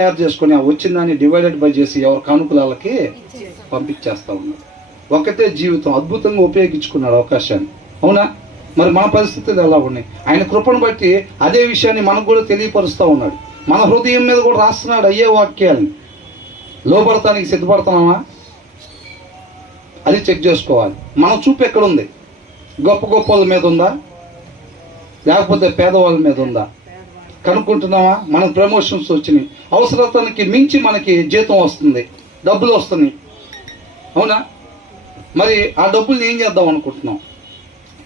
తయారు చేసుకొని ఆ వచ్చిన దాన్ని డివైడెడ్ బై చేసి ఎవరి కానుకలకి పంపించేస్తా ఉన్నాడు. ఒకటే జీవితం అద్భుతంగా ఉపయోగించుకున్నాడు అవకాశాన్ని. అవునా? మరి మన పరిస్థితులు ఎలా ఉన్నాయి? ఆయన కృపను బట్టి అదే విషయాన్ని మనకు కూడా తెలియపరుస్తూ ఉన్నాడు. మన హృదయం మీద కూడా రాస్తున్నాడు అయ్యే వాక్యాలని. లోపడటానికి సిద్ధపడుతున్నామా? అది చెక్ చేసుకోవాలి. మన చూపు ఎక్కడుంది? గొప్ప గొప్ప వాళ్ళ మీద ఉందా, లేకపోతే పేదవాళ్ళ మీద ఉందా? కనుక్కుంటున్నావా? మనకు ప్రమోషన్స్ వచ్చినాయి, అవసరతానికి మించి మనకి జీతం వస్తుంది, డబ్బులు వస్తున్నాయి. అవునా? మరి ఆ డబ్బుల్ని ఏం చేద్దాం అనుకుంటున్నాం?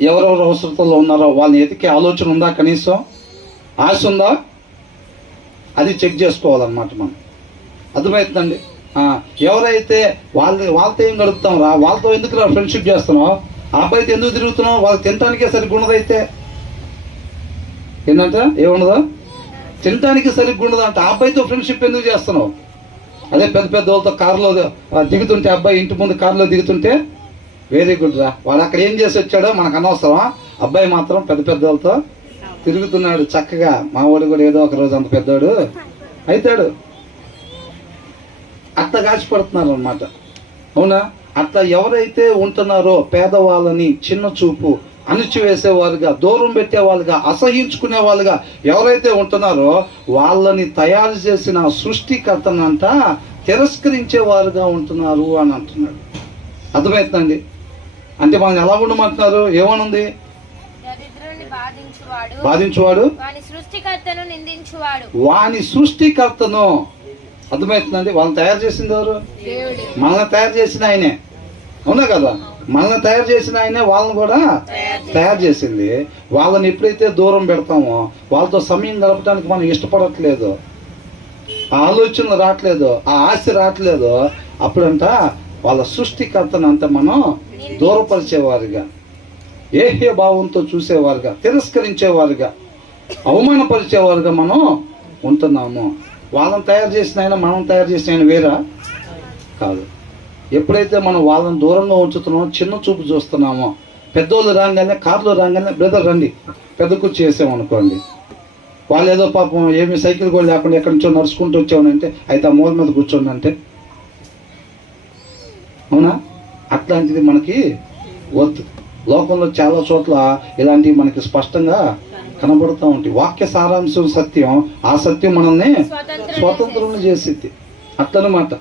ఎవరెవరు అవసరతల్లో ఉన్నారో వాళ్ళని ఎతికే ఆలోచన ఉందా? కనీసం ఆశ ఉందా? అది చెక్ చేసుకోవాలన్నమాట మనం. అర్థమవుతుందండి? ఎవరైతే వాళ్ళతో ఏం గడుపుతాం రా, వాళ్ళతో ఎందుకు రా ఫ్రెండ్షిప్ చేస్తున్నావు? ఆ అబ్బాయితో ఎందుకు తిరుగుతున్నావు? వాళ్ళకి తినటానికే సరిగ్గా ఉండదైతే ఏంటంటే ఏముండదా? తినటానికి సరిగ్గా ఉండదంట. ఆ అబ్బాయితో ఫ్రెండ్షిప్ ఎందుకు చేస్తున్నావు? అదే పెద్ద పెద్ద వాళ్ళతో కారులో దిగుతుంటే, అబ్బాయి ఇంటి ముందు కారులో దిగుతుంటే వెరీ గుడ్ రా, వాడు అక్కడ ఏం చేసి వచ్చాడో మనకు అనవసరమా? అబ్బాయి మాత్రం పెద్ద పెద్ద వాళ్ళతో తిరుగుతున్నాడు చక్కగా. మా వాడు కూడా ఏదో ఒక రోజు అంత పెద్దోడు అవుతాడు. అట్లా కాచిపడుతున్నారు అనమాట. అవునా? అట్లా ఎవరైతే ఉంటున్నారో పేదవాళ్ళని చిన్న చూపు, అణిచివేసేవారుగా, దూరం పెట్టేవాళ్ళుగా, అసహించుకునే వాళ్ళుగా ఎవరైతే ఉంటున్నారో వాళ్ళని తయారు చేసిన సృష్టికర్తనంట తిరస్కరించేవారుగా ఉంటున్నారు అని అంటున్నాడు. అర్థమవుతుందండి? అంటే మనం ఎలా ఉండమంటున్నారు? ఏమనుంది? బాధించువాడు వాని సృష్టికర్తను. అర్థమవుతుందండి? వాళ్ళని తయారు చేసింది ఎవరు? మనల్ని తయారు చేసిన ఆయనే. అవునా కదా? మనల్ని తయారు చేసిన ఆయనే వాళ్ళని కూడా తయారు చేసింది. వాళ్ళని ఎప్పుడైతే దూరం పెడతామో, వాళ్ళతో సమయం గడపడానికి మనం ఇష్టపడట్లేదు, ఆ ఆలోచనలు రావట్లేదు, ఆ ఆశ రావట్లేదు, అప్పుడంట వాళ్ళ సృష్టికర్తనంతా మనం దూరపరిచేవారుగా, ఏహ్య భావంతో చూసేవారుగా, తిరస్కరించేవారుగా, అవమానపరిచేవారుగా మనం ఉంటున్నాము. వాళ్ళని తయారు చేసిన ఆయన మనం తయారు చేసిన ఆయన వేరా? కాదు. ఎప్పుడైతే మనం వాళ్ళని దూరంగా ఉంచుతున్నామో, చిన్న చూపు చూస్తున్నామో, పెద్దోళ్ళు రాగానే, కారులో రాగానే బ్రదర్ రండి పెద్ద కుర్చీ వేసామనుకోండి, వాళ్ళు ఏదో పాపం ఏమి సైకిల్ కూడా లేకుండా ఎక్కడి నుంచో నడుచుకుంటూ వచ్చామనంటే అయితే ఆ మూల మీద కూర్చోండి అంటే, అవునా? అట్లాంటిది మనకి వద్దు. లోకంలో చాలా చోట్ల ఇలాంటివి మనకి స్పష్టంగా కనబడుతూ ఉంటాయి. వాక్య సారాంశం సత్యం, ఆ సత్యం మనల్ని స్వతంత్రం చేసిద్ది. అట్లనమాట.